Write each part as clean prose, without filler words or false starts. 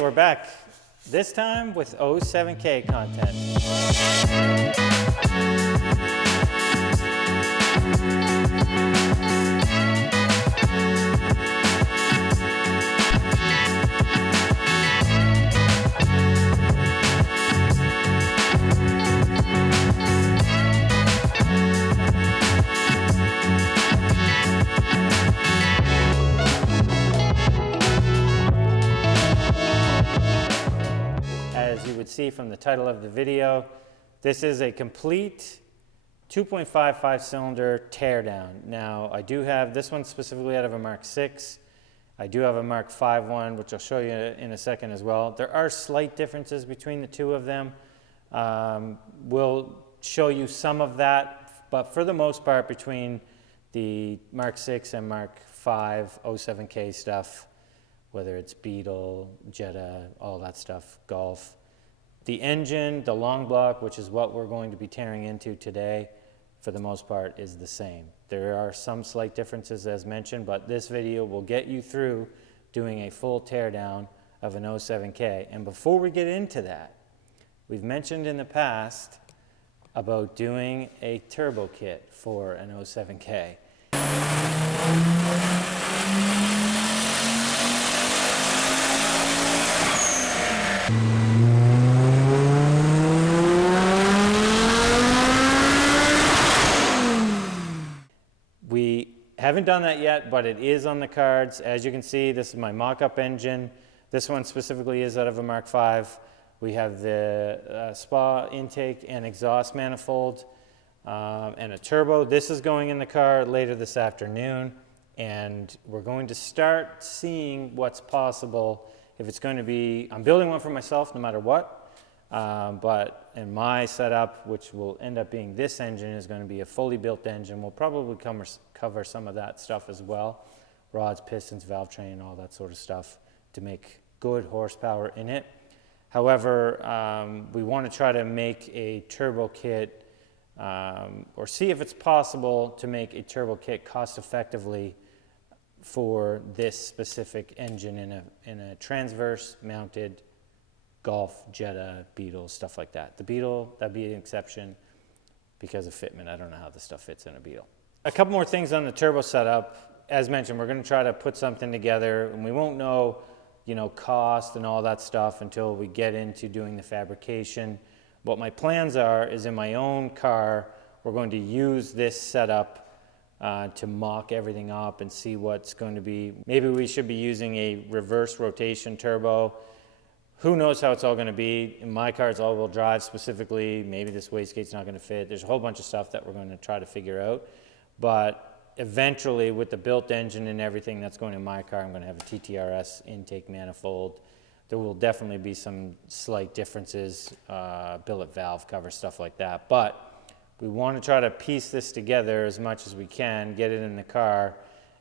We're back, this time with 07K content. As you would see from the title of the video, this is a complete 2.55 cylinder teardown. Now, I do have this one specifically out of a Mark 6. I do have a Mark 5 one, which I'll show you in a second as well. There are slight differences between the two of them. We'll show you some of that, but for the most part, between the Mark 6 and Mark 5 07K stuff, whether it's Beetle, Jetta, all that stuff, Golf. The engine, the long block, which is what we're going to be tearing into today, for the most part, is the same. There are some slight differences as mentioned, but this video will get you through doing a full teardown of an 07K. And before we get into that, we've mentioned in the past about doing a turbo kit for an 07K. We haven't done that yet, but it is on the cards. As you can see, this is my mock-up engine. This one specifically is out of a Mark 5. We have the spa intake and exhaust manifold and a turbo. This is going in the car later this afternoon, and we're going to start seeing what's possible. If it's going to be, I'm building one for myself no matter what. But in my setup, which will end up being this engine, is going to be a fully built engine. We'll probably cover some of that stuff as well. Rods, pistons, valve train, all that sort of stuff to make good horsepower in it. However, we want to try to make a turbo kit or see if it's possible to make a turbo kit cost effectively for this specific engine in a transverse mounted Golf, Jetta, Beetle, stuff like that. The Beetle, that'd be an exception because of fitment. I don't know how this stuff fits in a Beetle. A couple more things on the turbo setup. As mentioned, we're going to try to put something together, and we won't know, cost and all that stuff until we get into doing the fabrication. What my plans are is in my own car, we're going to use this setup to mock everything up and see what's going to be. Maybe we should be using a reverse rotation turbo. Who knows how it's all going to be. In my car, it's all-wheel drive specifically. Maybe this wastegate's not going to fit. There's a whole bunch of stuff that we're going to try to figure out. But eventually, with the built engine and everything that's going in my car, I'm going to have a TTRS intake manifold. There will definitely be some slight differences, billet valve cover, stuff like that. But we want to try to piece this together as much as we can, get it in the car,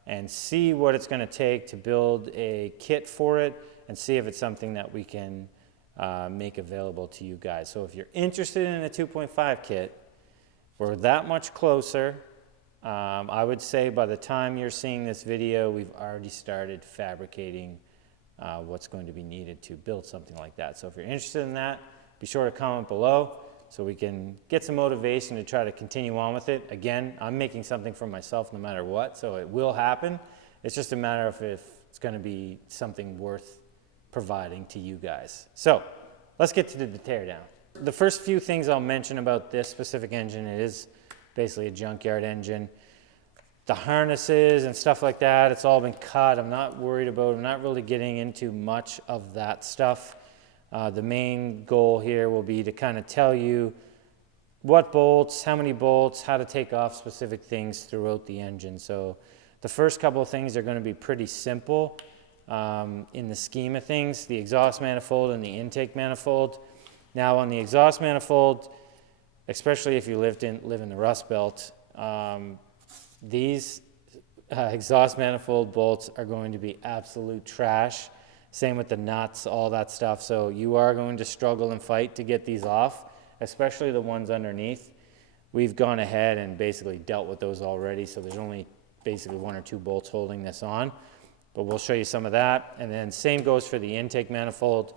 and see what it's going to take to build a kit for it, and see if it's something that we can make available to you guys. So if you're interested in a 2.5 kit, we're that much closer. I would say by the time you're seeing this video, we've already started fabricating what's going to be needed to build something like that. So if you're interested in that, be sure to comment below so we can get some motivation to try to continue on with it. Again, I'm making something for myself no matter what, so it will happen. It's just a matter of if it's going to be something worth providing to you guys. So let's get to the teardown. The first few things I'll mention about this specific engine, it is basically a junkyard engine. The harnesses and stuff like that, it's all been cut. I'm not worried about it. I'm not really getting into much of that stuff. The main goal here will be to kind of tell you what bolts, how many bolts, how to take off specific things throughout the engine. So the first couple of things are going to be pretty simple. In the scheme of things, the exhaust manifold and the intake manifold. Now on the exhaust manifold, especially if you live in the Rust Belt, these exhaust manifold bolts are going to be absolute trash. Same with the nuts, all that stuff. So you are going to struggle and fight to get these off, especially the ones underneath. We've gone ahead and basically dealt with those already, so there's only basically 1 or 2 bolts holding this on. but we'll show you some of that. And then same goes for the intake manifold.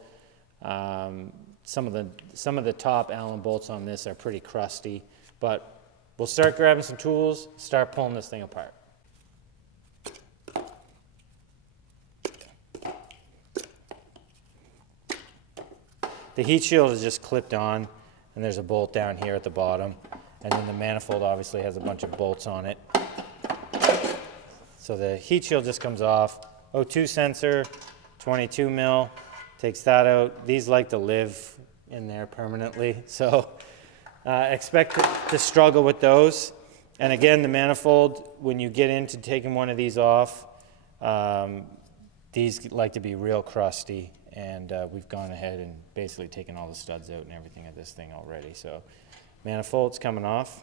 Some of the top Allen bolts on this are pretty crusty, but we'll start grabbing some tools, start pulling this thing apart. The heat shield is just clipped on, and there's a bolt down here at the bottom, and then the manifold obviously has a bunch of bolts on it. So the heat shield just comes off. O2 sensor, 22 mil, takes that out. These like to live in there permanently, so expect to struggle with those. And again, the manifold, when you get into taking one of these off, these like to be real crusty, and we've gone ahead and basically taken all the studs out and everything of this thing already. So manifold's coming off.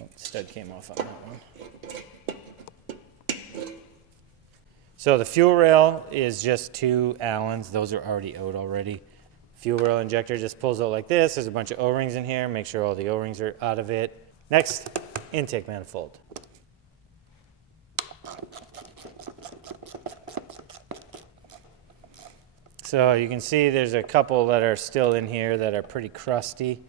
Oh, stud came off on that one. So the fuel rail is just 2 Allens. Those are already out already. Fuel rail injector just pulls out like this. There's a bunch of O-rings in here. Make sure all the O-rings are out of it. Next, intake manifold. So you can see there's a couple that are still in here that are pretty crusty.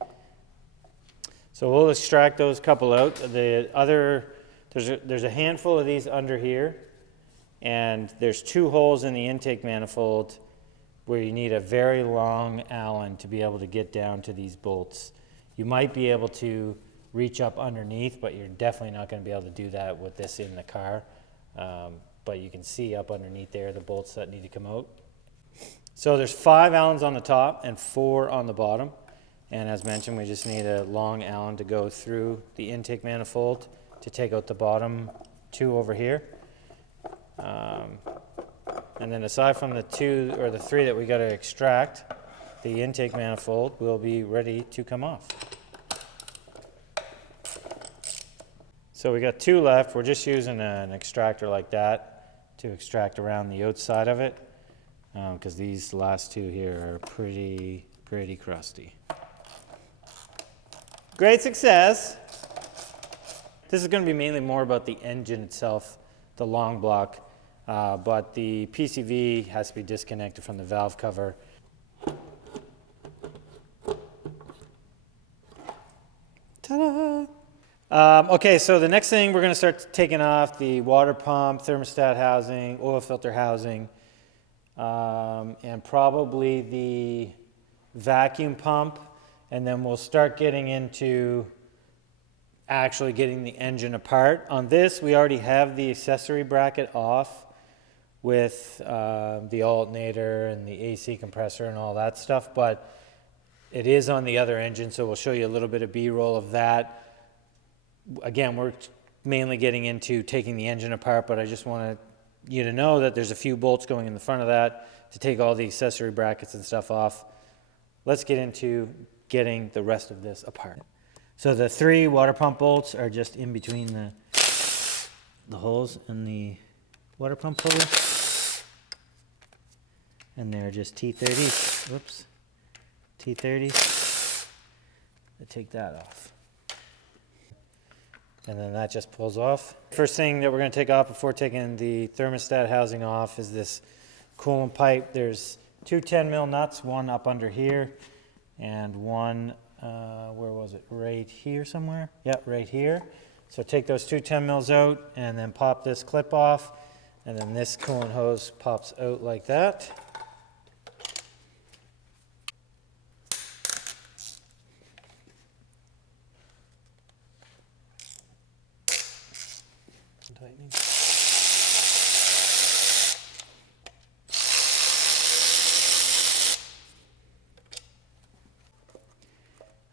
So we'll extract those couple out. The other, there's a handful of these under here, and there's 2 holes in the intake manifold where you need a very long Allen to be able to get down to these bolts. You might be able to reach up underneath, but you're definitely not going to be able to do that with this in the car. But you can see up underneath there the bolts that need to come out. So there's 5 Allens on the top and 4 on the bottom. And as mentioned, we just need a long Allen to go through the intake manifold to take out the bottom 2 over here. And then aside from the 2 or the 3 that we got to extract, the intake manifold will be ready to come off. So we got 2 left. We're just using an extractor like that to extract around the outside of it, because these last 2 here are pretty crusty. Great success. This is going to be mainly more about the engine itself, the long block, but the PCV has to be disconnected from the valve cover. Ta-da! Okay, so the next thing we're going to start taking off the water pump, thermostat housing, oil filter housing, and probably the vacuum pump, and then we'll start getting into actually getting the engine apart. On this, we already have the accessory bracket off with the alternator and the AC compressor and all that stuff, but it is on the other engine, so we'll show you a little bit of B-roll of that. Again, we're mainly getting into taking the engine apart, but I just want you to know that there's a few bolts going in the front of that to take all the accessory brackets and stuff off. Let's get into getting the rest of this apart. So the 3 water pump bolts are just in between the holes in the water pump holder, and they're just T30s. Whoops, T30s. I take that off. And then that just pulls off. First thing that we're going to take off before taking the thermostat housing off is this coolant pipe. There's 2 10 mil nuts, one up under here, and one, where was it? Right here somewhere? Yep, right here. So take those 2 10 mils out and then pop this clip off, and then this coolant hose pops out like that.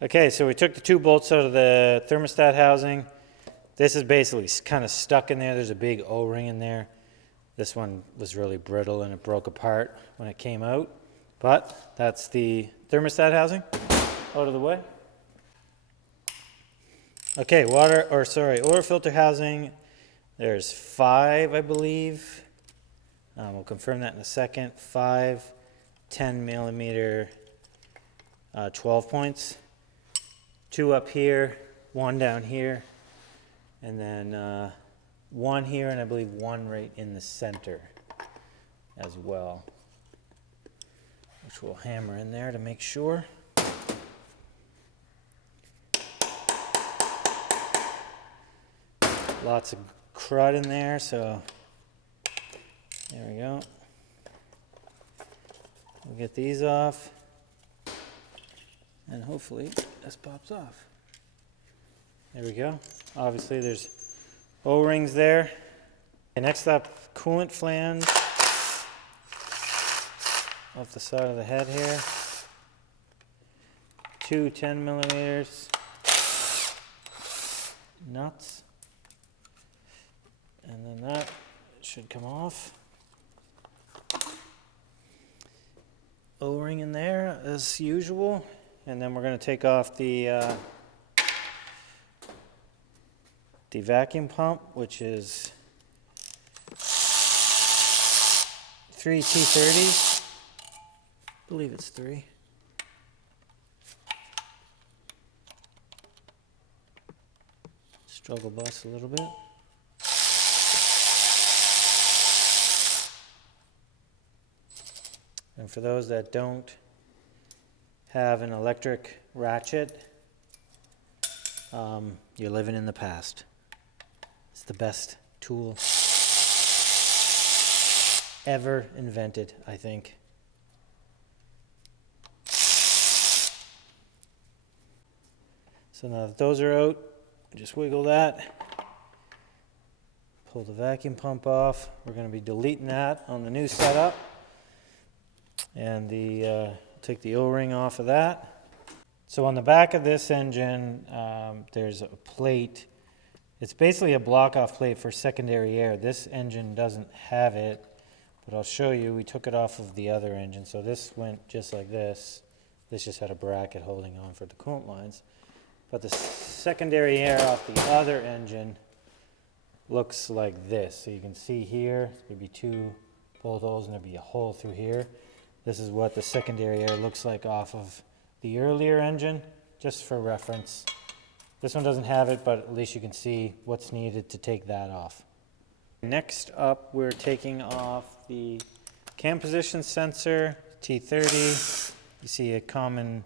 Okay, so we took the 2 bolts out of the thermostat housing. This is basically kind of stuck in there. There's a big O-ring in there. This one was really brittle and it broke apart when it came out. But that's the thermostat housing out of the way. Okay, oil filter housing. There's 5, I believe. We'll confirm that in a second. 5 10 millimeter 12 points. 2 up here, 1 down here, and then one here, and I believe one right in the center as well, which we'll hammer in there to make sure. Lots of crud in there, so there we go. We'll get these off, and hopefully this pops off. There we go. Obviously there's O-rings there. And next up, coolant flange off the side of the head here. 2 10mm nuts. And then that should come off. O-ring in there as usual. And then we're going to take off the vacuum pump, which is 3 T30s. I believe it's 3. Struggle bus a little bit. And for those that don't have an electric ratchet, you're living in the past. It's the best tool ever invented, I think. So now that those are out, just wiggle that. Pull the vacuum pump off. We're going to be deleting that on the new setup. And take the O-ring off of that. So on the back of this engine, there's a plate. It's basically a block-off plate for secondary air. This engine doesn't have it, but I'll show you. We took it off of the other engine. So this went just like this. This just had a bracket holding on for the coolant lines. But the secondary air off the other engine looks like this. So you can see here, there'd be 2 bolt holes and there'd be a hole through here. This is what the secondary air looks like off of the earlier engine, just for reference. This one doesn't have it, but at least you can see what's needed to take that off. Next up, we're taking off the cam position sensor, T30. You see a common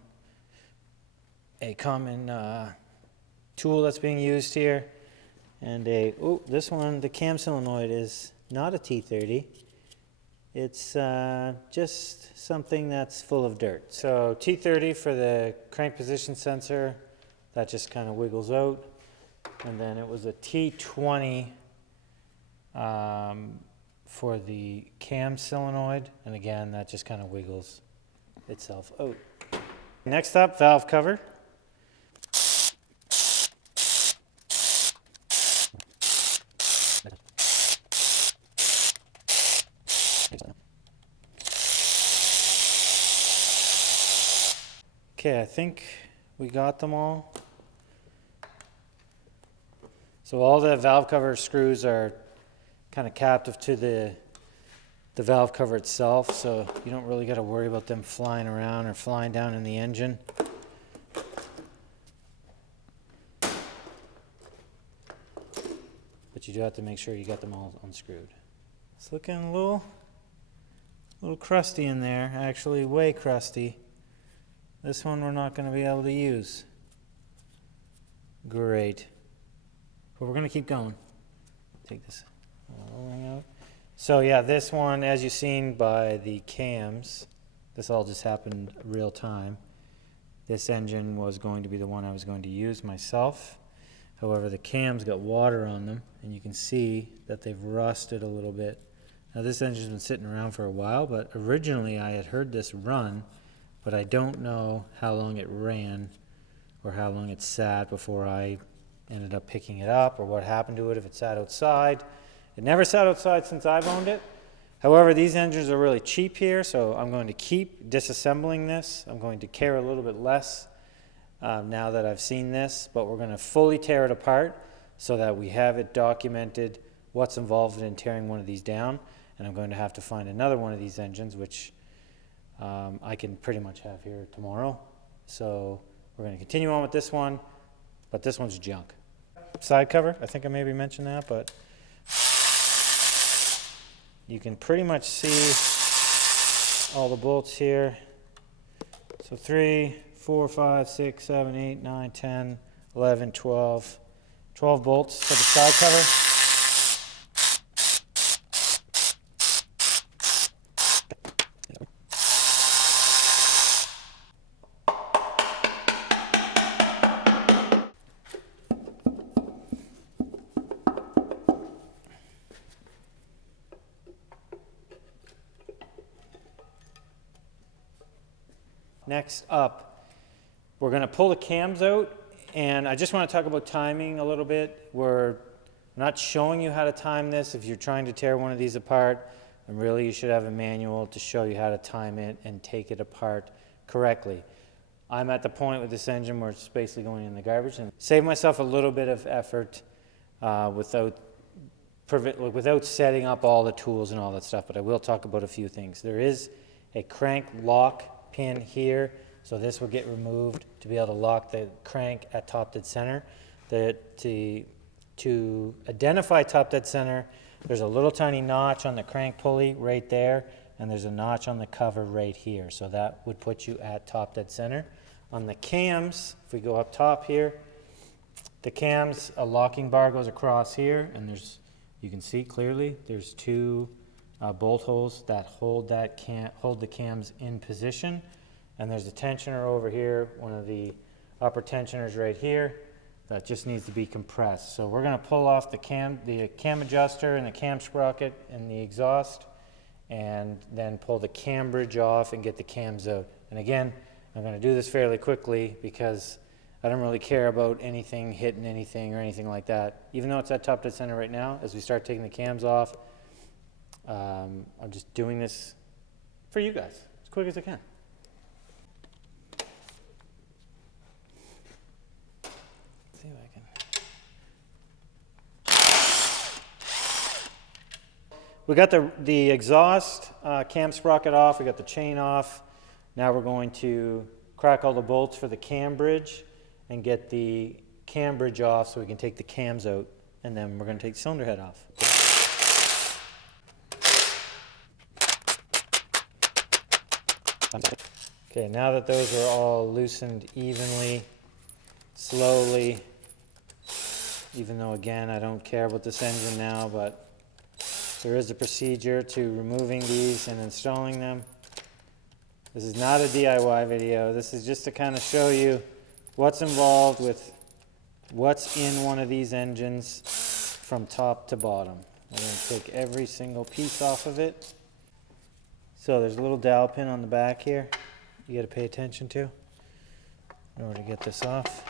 tool that's being used here. And this one, the cam solenoid is not a T30. It's just something that's full of dirt. So T30 for the crank position sensor, that just kind of wiggles out. And then it was a T20 for the cam solenoid. And again, that just kind of wiggles itself out. Next up, valve cover. Okay, I think we got them all. So all the valve cover screws are kind of captive to the valve cover itself, so you don't really got to worry about them flying around or flying down in the engine. But you do have to make sure you got them all unscrewed. It's looking a little crusty in there, actually way crusty. This one we're not going to be able to use. Great. But we're going to keep going. Take this O-ring out. So yeah, this one, as you've seen by the cams, this all just happened real time. This engine was going to be the one I was going to use myself. However, the cams got water on them, and you can see that they've rusted a little bit. Now this engine's been sitting around for a while, but originally I had heard this run, but I don't know how long it ran or how long it sat before I ended up picking it up, or what happened to it if it sat outside. It never sat outside since I've owned it. However, these engines are really cheap here, so I'm going to keep disassembling this. I'm going to care a little bit less now that I've seen this, but we're going to fully tear it apart so that we have it documented what's involved in tearing one of these down. And I'm going to have to find another one of these engines, which I can pretty much have here tomorrow. So we're going to continue on with this one, but this one's junk. Side cover, I think I maybe mentioned that, but you can pretty much see all the bolts here. So 3, 4, 5, 6, 7, 8, 9, 10, 11, 12. 12 bolts for the side cover. Next up, we're going to pull the cams out, and I just want to talk about timing a little bit. We're not showing you how to time this. If you're trying to tear one of these apart, then really you should have a manual to show you how to time it and take it apart correctly. I'm at the point with this engine where it's basically going in the garbage, and save myself a little bit of effort without setting up all the tools and all that stuff, but I will talk about a few things. There is a crank lock pin here, so this will get removed to be able to lock the crank at top dead center. To identify top dead center, there's a little tiny notch on the crank pulley right there, and there's a notch on the cover right here, so that would put you at top dead center. On the cams, if we go up top here, the cams, a locking bar goes across here, and you can see clearly there's two bolt holes that hold the cams in position, and there's a tensioner over here, one of the upper tensioners right here, that just needs to be compressed. So we're going to pull off the cam adjuster and the cam sprocket and the exhaust, and then pull the cam bridge off and get the cams out. And again, I'm going to do this fairly quickly because I don't really care about anything hitting anything or anything like that. Even though it's at top dead center right now, as we start taking the cams off, I'm just doing this for you guys as quick as I can. Let's see if I can. We got the exhaust cam sprocket off. We got the chain off. Now we're going to crack all the bolts for the cam bridge and get the cam bridge off so we can take the cams out, and then we're going to take the cylinder head off. Okay, now that those are all loosened evenly, slowly, even though again I don't care about this engine now, but there is a procedure to removing these and installing them. This is not a DIY video. This is just to kind of show you what's involved with what's in one of these engines from top to bottom. I'm going to take every single piece off of it. So there's a little dowel pin on the back here you got to pay attention to in order to get this off.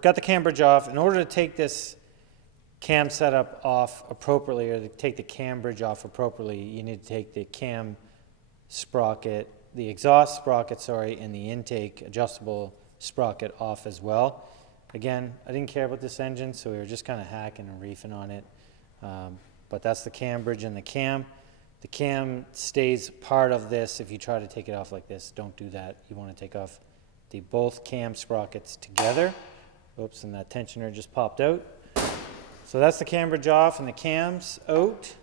Got the cam bridge off. In order to take this cam setup off appropriately, or to take the cam bridge off appropriately, you need to take the cam sprocket, the exhaust sprocket, sorry, and the intake adjustable sprocket off as well. Again, I didn't care about this engine, so we were just kind of hacking and reefing on it. But that's the cam bridge and the cam. The cam stays part of this. If you try to take it off like this, don't do that. You want to take off both cam sprockets together. Oops, and that tensioner just popped out. So that's the cam bridge off and the cams out.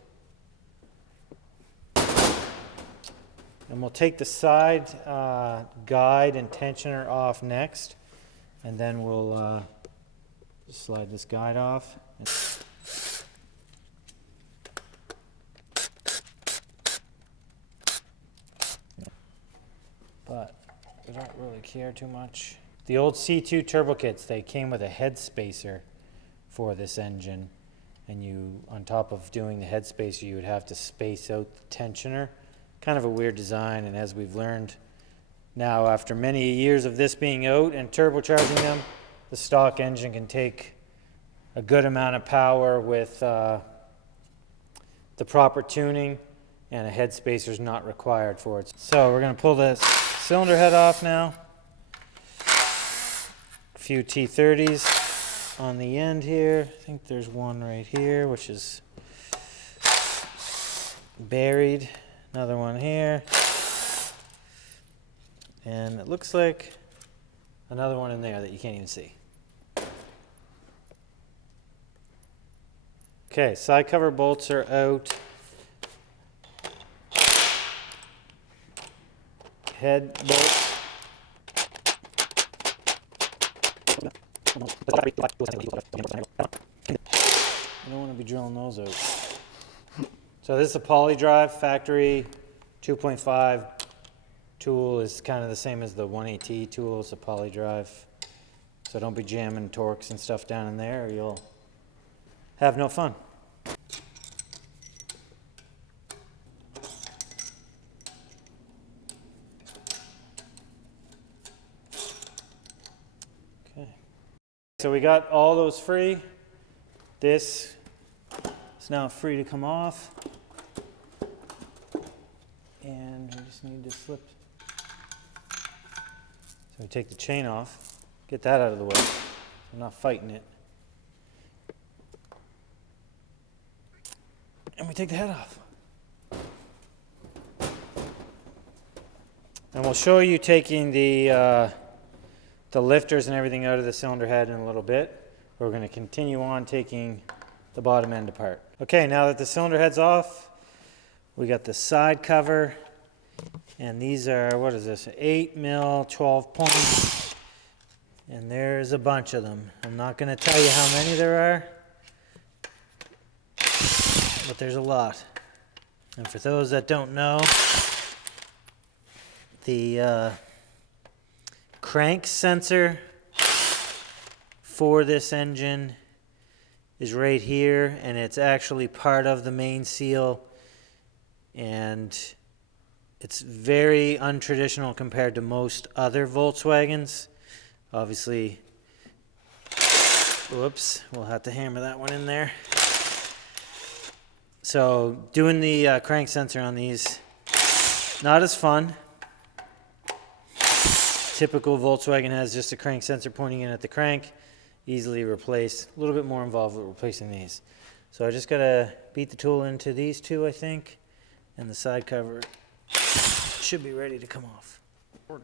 And we'll take the side guide and tensioner off next, and then we'll slide this guide off. But we don't really care too much. The old C2 turbo kits, they came with a head spacer for this engine, and you, on top of doing the head spacer, you would have to space out the tensioner. Kind of a weird design, and as we've learned now after many years of this being out and turbocharging them, the stock engine can take a good amount of power with the proper tuning, and a head spacer is not required for it. So we're going to pull this cylinder head off now. A few T30s on the end here. I think there's one right here which is buried. Another one here. And it looks like another one in there that you can't even see. Okay, side cover bolts are out. head bolts. I don't want to be drilling those out. So this is a poly drive, factory 2.5 tool is kind of the same as the 180 tool. It's a poly drive. So don't be jamming Torx and stuff down in there or you'll have no fun. Okay. So we got all those free. This is now free to come off. And we just need to slip. So we take the chain off, get that out of the way. I'm not fighting it. And we take the head off. And we'll show you taking the lifters and everything out of the cylinder head in a little bit. We're going to continue on taking the bottom end apart. Okay, now that the cylinder head's off, we got the side cover, and these are, what is this, 8 mil 12 points, and there's a bunch of them. I'm not going to tell you how many there are, but there's a lot. And for those that don't know, the crank sensor for this engine is right here, and it's actually part of the main seal, and it's very untraditional compared to most other Volkswagens. Obviously, whoops, we'll have to hammer that one in there. So doing the crank sensor on these, not as fun. Typical Volkswagen has just a crank sensor pointing in at the crank, easily replaced. A little bit more involved with replacing these. So I just gotta beat the tool into these two, I think, and the side cover should be ready to come off.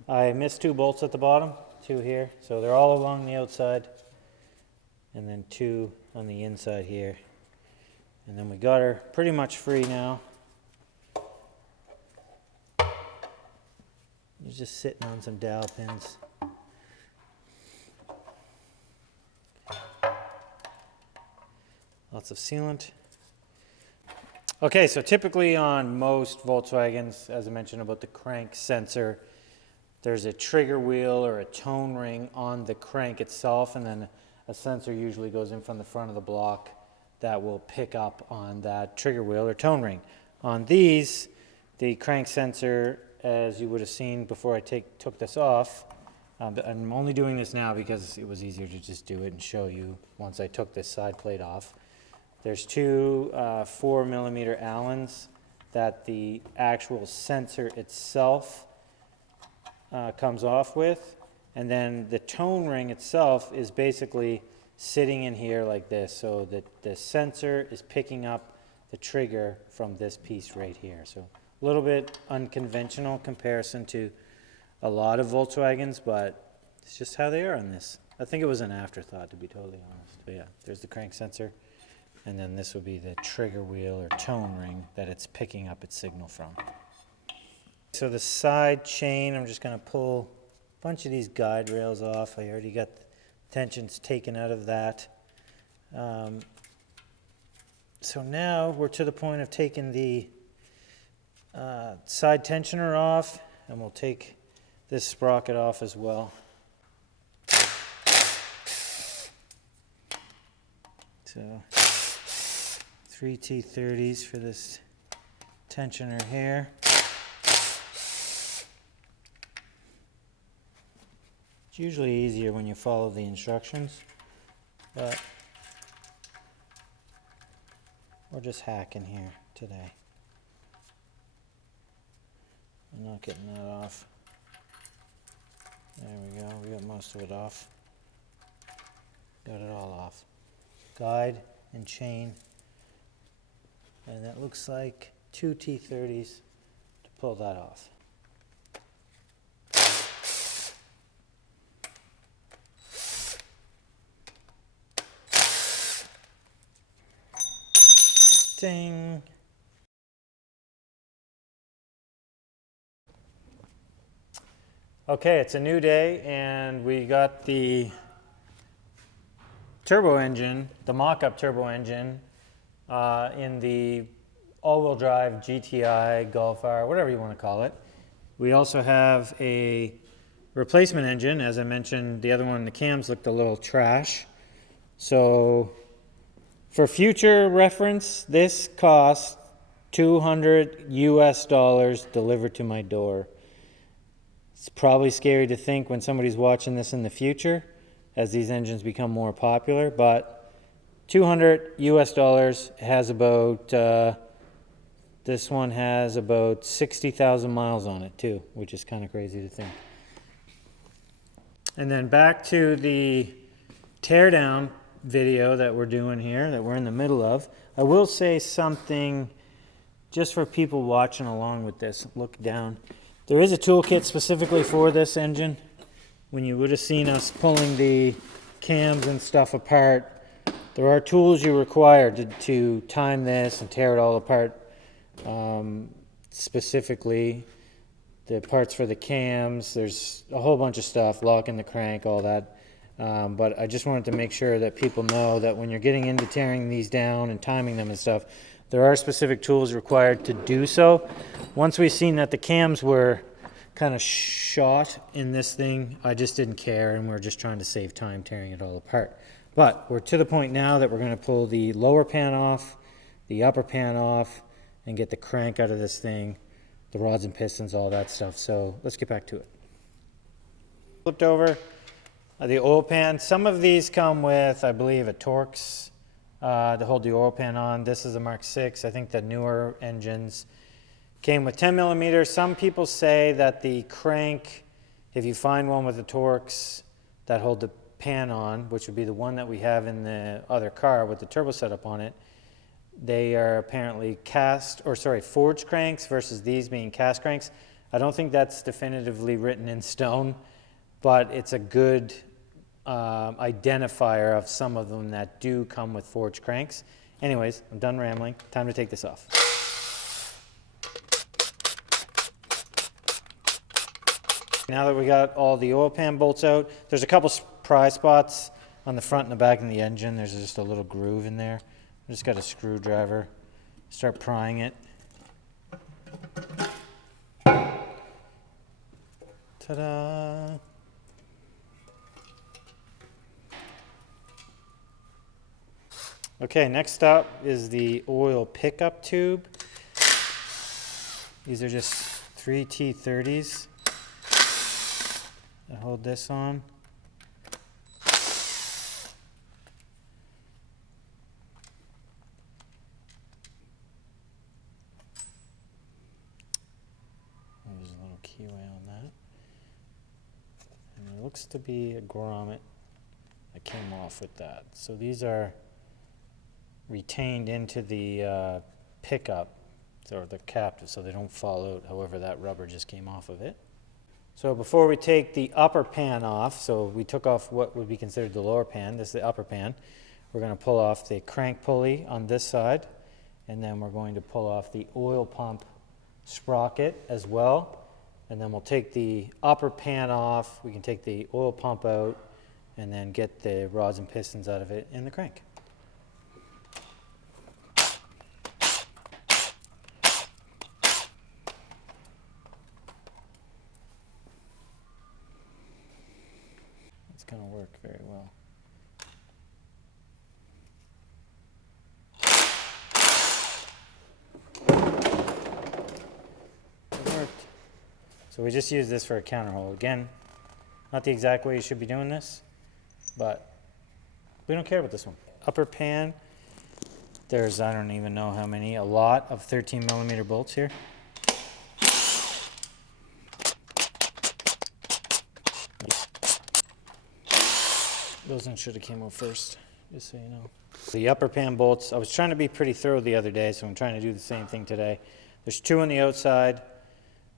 I missed 2 bolts at the bottom, 2 here, so they're all along the outside, and then 2 on the inside here. And then we got her pretty much free now. It's just sitting on some dowel pins. Lots of sealant. Okay, so typically on most Volkswagens, as I mentioned about the crank sensor, there's a trigger wheel or a tone ring on the crank itself, and then a sensor usually goes in from the front of the block that will pick up on that trigger wheel or tone ring. On these, the crank sensor, as you would have seen before I took this off, I'm only doing this now because it was easier to just do it and show you once I took this side plate off. There's 2 4mm Allens that the actual sensor itself comes off with, and then the tone ring itself is basically sitting in here like this, so that the sensor is picking up the trigger from this piece right here. So a little bit unconventional comparison to a lot of Volkswagens, but it's just how they are on this. I think it was an afterthought, to be totally honest. But yeah, there's the crank sensor. And then this will be the trigger wheel or tone ring that it's picking up its signal from. So the side chain, I'm just going to pull a bunch of these guide rails off. I already got the tensions taken out of that. So now we're to the point of taking the side tensioner off, and we'll take this sprocket off as well. So 3 T30s for this tensioner here. It's usually easier when you follow the instructions, but we're just hacking here today. I'm not getting that off. There we go, we got most of it off. Got it all off. Guide and chain. And that looks like 2 T30s to pull that off. Ding! Okay, it's a new day and we got the turbo engine, the mock-up turbo engine in the all-wheel drive GTI, Golf R, whatever you want to call it. We also have a replacement engine. As I mentioned, the other one, the cams looked a little trash. So for future reference, this cost $200 US delivered to my door. It's probably scary to think when somebody's watching this in the future as these engines become more popular, but $200 US has about, this one has about 60,000 miles on it too, which is kind of crazy to think. And then back to the teardown video that we're doing here, that we're in the middle of. I will say something just for people watching along with this. Look down. There is a toolkit specifically for this engine. When you would have seen us pulling the cams and stuff apart, there are tools you require to time this and tear it all apart. Specifically, the parts for the cams, there's a whole bunch of stuff, locking the crank, all that. But I just wanted to make sure that people know that when you're getting into tearing these down and timing them and stuff, there are specific tools required to do so. Once we've seen that the cams were kind of shot in this thing, I just didn't care, and we're just trying to save time tearing it all apart. But we're to the point now that we're going to pull the lower pan off, the upper pan off, and get the crank out of this thing, the rods and pistons, all that stuff. So let's get back to it. Flipped over the oil pan. Some of these come with, I believe, a Torx to hold the oil pan on. This is a Mark 6. I think the newer engines came with 10 millimeters. Some people say that the crank, if you find one with a Torx that hold the pan on, which would be the one that we have in the other car with the turbo setup on it, they are apparently forged cranks versus these being cast cranks. I don't think that's definitively written in stone, but it's a good identifier of some of them that do come with forged cranks. Anyways, I'm done rambling. Time to take this off. Now that we got all the oil pan bolts out, there's a couple pry spots on the front and the back of the engine. There's just a little groove in there. I just got a screwdriver. Start prying it. Ta-da! Okay, next up is the oil pickup tube. These are just 3 T30s that hold this on. There's a little keyway on that. And it looks to be a grommet that came off with that. So these are retained into the pickup, or the cap, so they don't fall out. However, that rubber just came off of it. So before we take the upper pan off, so we took off what would be considered the lower pan, this is the upper pan. We're going to pull off the crank pulley on this side, and then we're going to pull off the oil pump sprocket as well. And then we'll take the upper pan off, we can take the oil pump out, and then get the rods and pistons out of it in the crank. Going to work very well. It worked. So we just use this for a counter hole. Again, not the exact way you should be doing this, but we don't care about this one. Upper pan, there's, I don't even know how many, a lot of 13 millimeter bolts here. Those ones should have came out first, just so you know. The upper pan bolts, I was trying to be pretty thorough the other day, so I'm trying to do the same thing today. There's 2 on the outside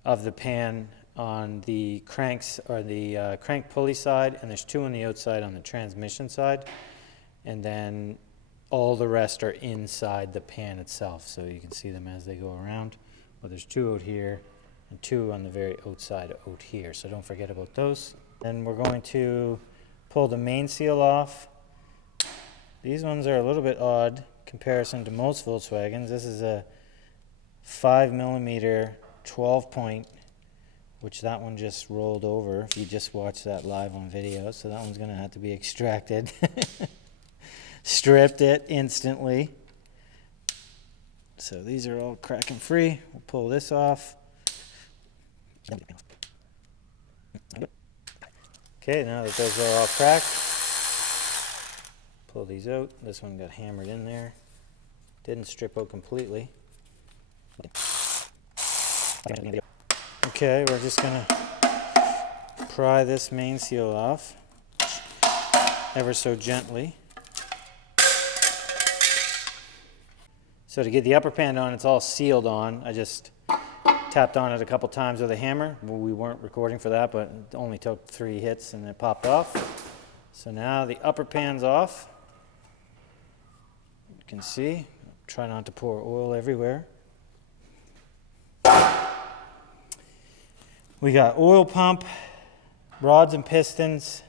of the pan on the cranks, or the crank pulley side, and there's 2 on the outside on the transmission side. And then all the rest are inside the pan itself, so you can see them as they go around. But there's 2 out here, and 2 on the very outside out here. So don't forget about those. Then we're going to pull the main seal off. These ones are a little bit odd in comparison to most Volkswagens. This is a 5mm 12-point, which that one just rolled over if you just watched that live on video. So that one's going to have to be extracted. Stripped it instantly. So these are all cracking free. We'll pull this off. Okay, now that those are all cracked, pull these out. This one got hammered in there. Didn't strip out completely. Okay, we're just gonna pry this main seal off ever so gently. So to get the upper pan on, it's all sealed on. I just tapped on it a couple times with a hammer. Well, we weren't recording for that, but it only took 3 hits and it popped off. So now the upper pan's off. You can see, try not to pour oil everywhere. We got oil pump, rods and pistons,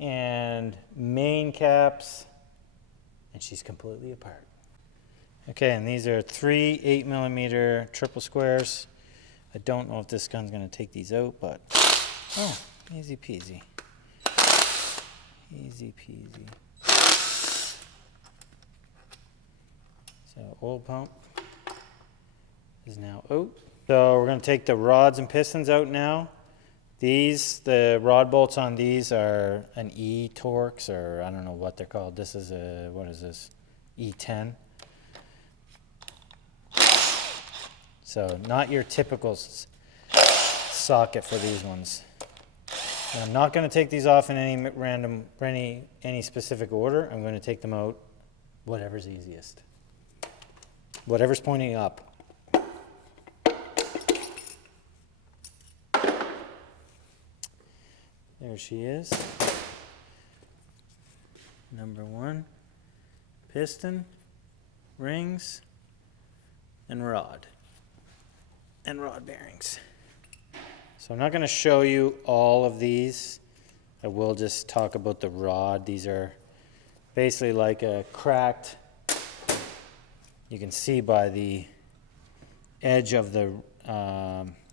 and main caps, and she's completely apart. Okay, and these are 3 8mm triple squares. I don't know if this gun's gonna take these out, but oh, easy peasy. Easy peasy. So oil pump is now out. So we're gonna take the rods and pistons out now. The rod bolts on these are an E-Torx, or I don't know what they're called. This is a, what is this? E10. So not your typical socket for these ones. And I'm not going to take these off in any specific order. I'm going to take them out whatever's easiest. Whatever's pointing up. There she is. Number 1. Piston, rings, and rod. And rod bearings. So I'm not going to show you all of these. I will just talk about the rod. These are basically like a cracked, you can see by the edge of the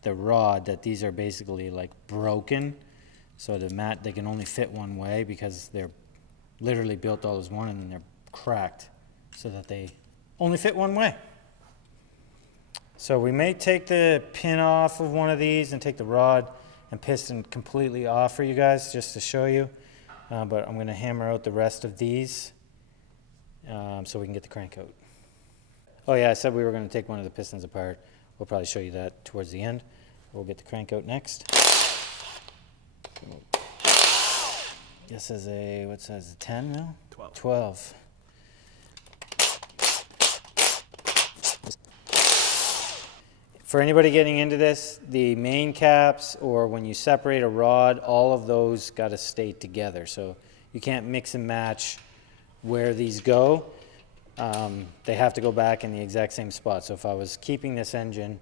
rod that these are basically like broken. So they can only fit one way because they're literally built all as one, and then they're cracked so that they only fit one way. So we may take the pin off of one of these and take the rod and piston completely off for you guys just to show you. But I'm going to hammer out the rest of these so we can get the crank out. Oh yeah, I said we were going to take one of the pistons apart. We'll probably show you that towards the end. We'll get the crank out next. This is a, what size, a 10 mil? 12. 12. For anybody getting into this, the main caps, or when you separate a rod, all of those got to stay together. So you can't mix and match where these go. They have to go back in the exact same spot. So if I was keeping this engine,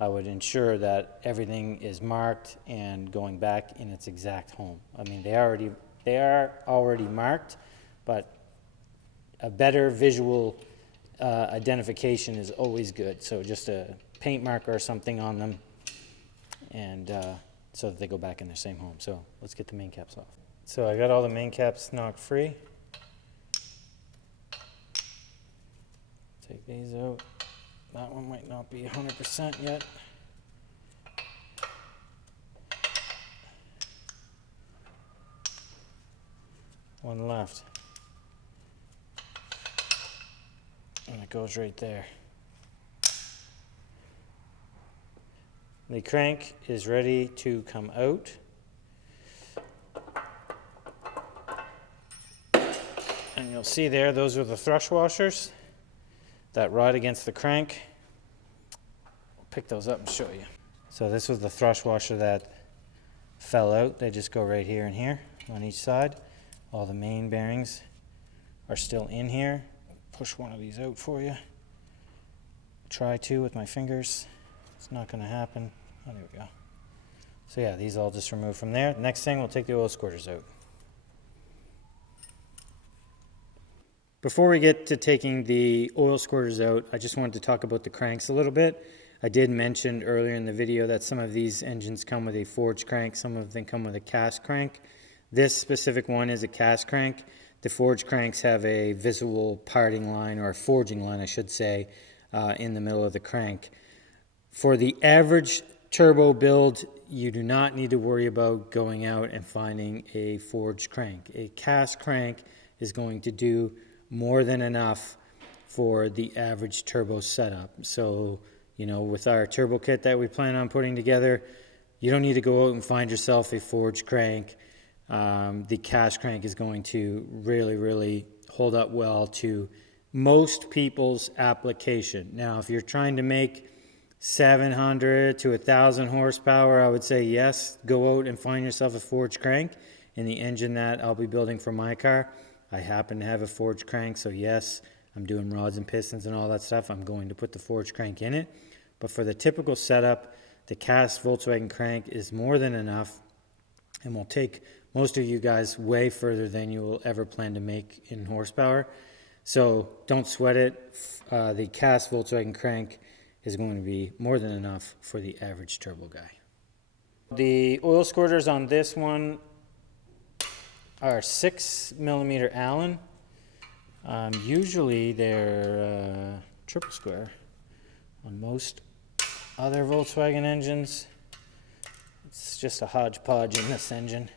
I would ensure that everything is marked and going back in its exact home. I mean, they are already marked, but a better visual identification is always good. So just a paint marker or something on them, and so that they go back in their same home. So let's get the main caps off. So I got all the main caps knocked free. Take these out. That one might not be 100% yet. One left. And it goes right there. The crank is ready to come out. And you'll see there, those are the thrush washers that ride against the crank. I'll pick those up and show you. So this was the thrush washer that fell out. They just go right here and here on each side. All the main bearings are still in here. Push one of these out for you. Try to with my fingers. It's not going to happen. Oh, there we go. So yeah, these all just remove from there. Next thing, we'll take the oil squirters out. Before we get to taking the oil squirters out, I just wanted to talk about the cranks a little bit. I did mention earlier in the video that some of these engines come with a forged crank, some of them come with a cast crank. This specific one is a cast crank. The forged cranks have a visual parting line, or a forging line I should say, in the middle of the crank. For the average turbo build, you do not need to worry about going out and finding a forged crank. A cast crank is going to do more than enough for the average turbo setup. So, you know, with our turbo kit that we plan on putting together, you don't need to go out and find yourself a forged crank. The cast crank is going to really hold up well to most people's application. Now, if you're trying to make 700 to 1,000 horsepower, I would say yes, go out and find yourself a forged crank. In the engine that I'll be building for my car, I happen to have a forged crank, so yes, I'm doing rods and pistons and all that stuff. I'm going to put the forged crank in it. But for the typical setup, the cast Volkswagen crank is more than enough and will take most of you guys way further than you will ever plan to make in horsepower. So don't sweat it. The cast Volkswagen crank is going to be more than enough for the average turbo guy. The oil squirters on this one are 6mm Allen. Usually they're triple square. On most other Volkswagen engines, it's just a hodgepodge in this engine.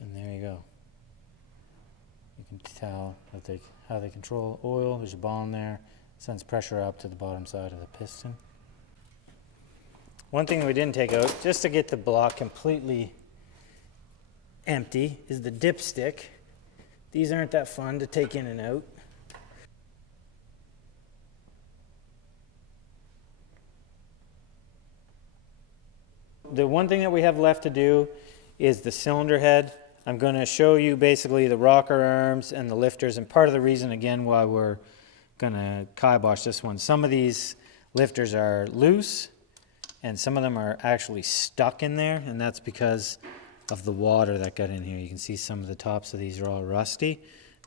And there you go. You can tell that how they control oil. There's a ball in there. Sends pressure up to the bottom side of the piston. One thing we didn't take out, just to get the block completely empty, is the dipstick. These aren't that fun to take in and out. The one thing that we have left to do is the cylinder head. I'm going to show you basically the rocker arms and the lifters, and part of the reason again why we're going to kibosh this one. Some of these lifters are loose and some of them are actually stuck in there, and that's because of the water that got in here. You can see some of the tops of these are all rusty.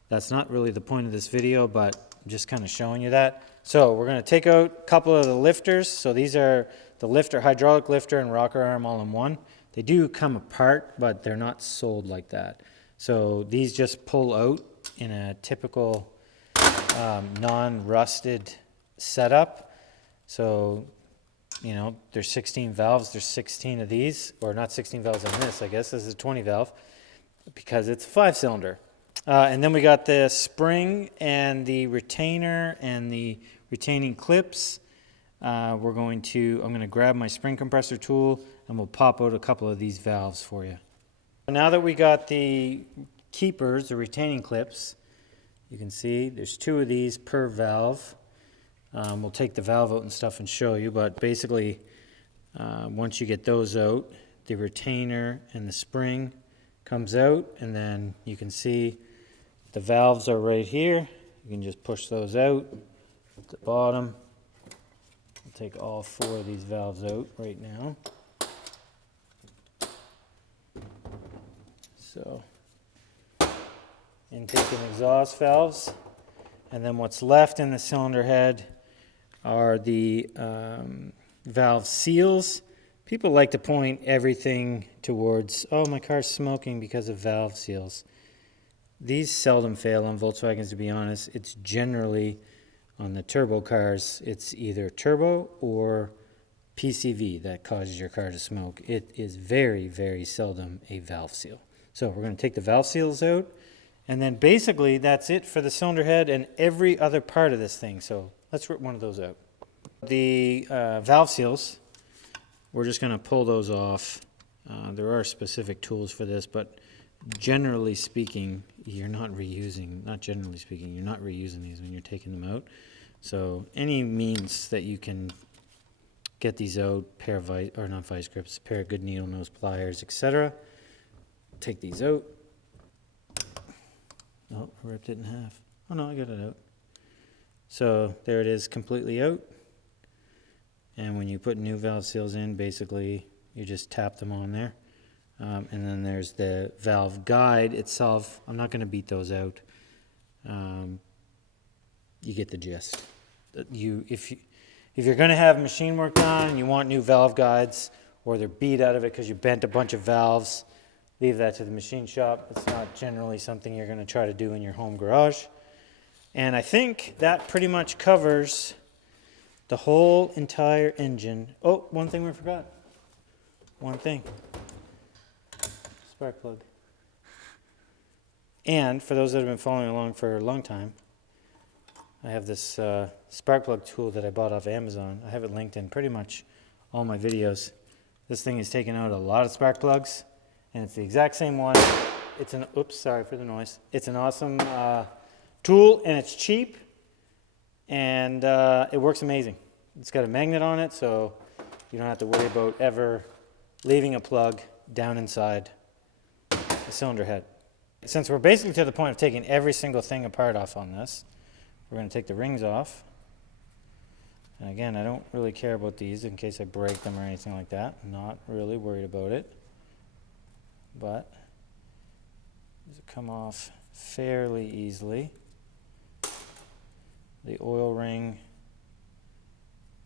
That's not really the point of this video, but I'm just kind of showing you that. So we're going to take out a couple of the lifters. So these are the lifter, hydraulic lifter and rocker arm all in one. They do come apart, but they're not sold like that. So these just pull out in a typical non-rusted setup. So, you know, there's 16 valves, there's 16 of these, or not 16 valves on this, I guess. This is a 20 valve because it's a 5-cylinder. And then we got the spring and the retainer and the retaining clips. I'm going to grab my spring compressor tool and we'll pop out a couple of these valves for you. Now that we got the keepers, the retaining clips, you can see there's 2 of these per valve. We'll take the valve out and stuff and show you, but basically once you get those out, the retainer and the spring comes out, and then you can see the valves are right here. You can just push those out at the bottom. I'll take all 4 of these valves out right now. So, intake and exhaust valves. And then what's left in the cylinder head are the valve seals. People like to point everything towards, oh, my car's smoking because of valve seals. These seldom fail on Volkswagens, to be honest. It's generally, on the turbo cars, it's either turbo or PCV that causes your car to smoke. It is very seldom a valve seal. So we're going to take the valve seals out, and then basically that's it for the cylinder head and every other part of this thing. So let's rip one of those out. The valve seals, we're just going to pull those off. There are specific tools for this, but generally speaking, you're not reusing these when you're taking them out. So any means that you can get these out, pair of vice grips, pair of good needle nose pliers, etc. Take these out. Oh, I ripped it in half. Oh no, I got it out. So there it is, completely out. And when you put new valve seals in, basically you just tap them on there. And then there's the valve guide itself. I'm not going to beat those out. You get the gist. If you're going to have machine work done and you want new valve guides, or they're beat out of it because you bent a bunch of valves, leave that to the machine shop. It's not generally something you're going to try to do in your home garage. And I think that pretty much covers the whole entire engine. Oh, one thing we forgot. One thing. Spark plug. And for those that have been following along for a long time, I have this spark plug tool that I bought off Amazon. I have it linked in pretty much all my videos. This thing has taken out a lot of spark plugs, and it's the exact same one. It's an, oops, sorry for the noise. It's an awesome tool, and it's cheap, and it works amazing. It's got a magnet on it, so you don't have to worry about ever leaving a plug down inside the cylinder head. Since we're basically to the point of taking every single thing apart off on this, we're going to take the rings off. And again, I don't really care about these in case I break them or anything like that. I'm not really worried about it. But these come off fairly easily. The oil ring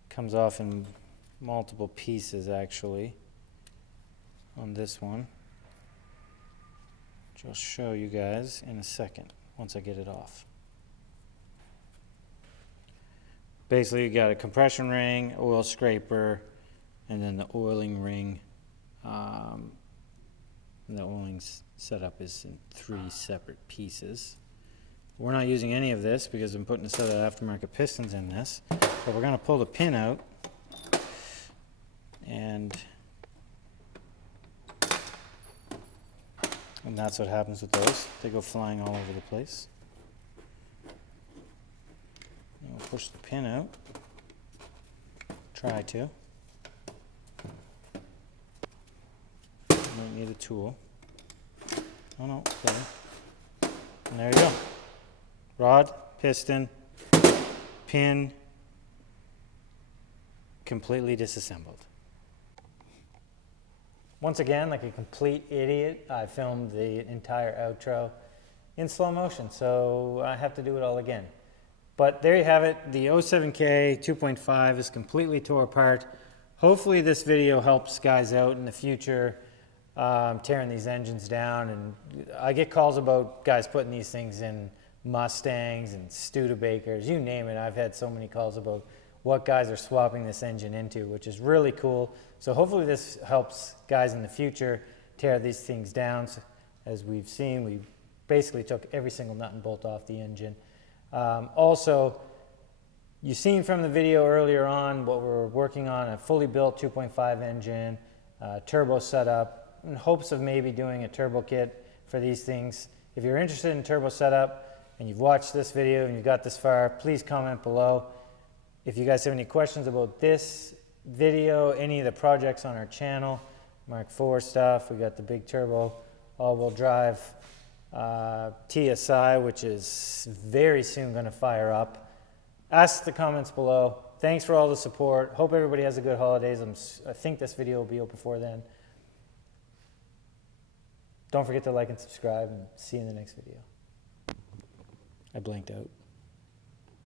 comes off in multiple pieces actually on this one, which I'll show you guys in a second once I get it off. Basically, you got a compression ring, oil scraper, and then the oiling ring. And the oiling setup is in 3 separate pieces. We're not using any of this because I'm putting a set of aftermarket pistons in this. But we're going to pull the pin out, and that's what happens with those. They go flying all over the place. And we'll push the pin out. Try to. Might need a tool. Oh no, okay. And there you go. Rod, piston, pin, completely disassembled. Once again, like a complete idiot, I filmed the entire outro in slow motion, so I have to do it all again. But there you have it. The 07K 2.5 is completely tore apart. Hopefully this video helps guys out in the future, tearing these engines down. And I get calls about guys putting these things in Mustangs and Studebakers, you name it. I've had so many calls about what guys are swapping this engine into, which is really cool. So hopefully this helps guys in the future tear these things down. So as we've seen, we basically took every single nut and bolt off the engine. Also, you've seen from the video earlier on what we're working on, a fully built 2.5 engine, turbo setup, in hopes of maybe doing a turbo kit for these things. If you're interested in turbo setup and you've watched this video and you've got this far, please comment below. If you guys have any questions about this video, any of the projects on our channel, Mark IV stuff, we got the big turbo all-wheel drive TSI, which is very soon going to fire up. Ask the comments below. Thanks for all the support. Hope everybody has a good holidays. I think this video will be up before then. Don't forget to like and subscribe, and see you in the next video. I blanked out.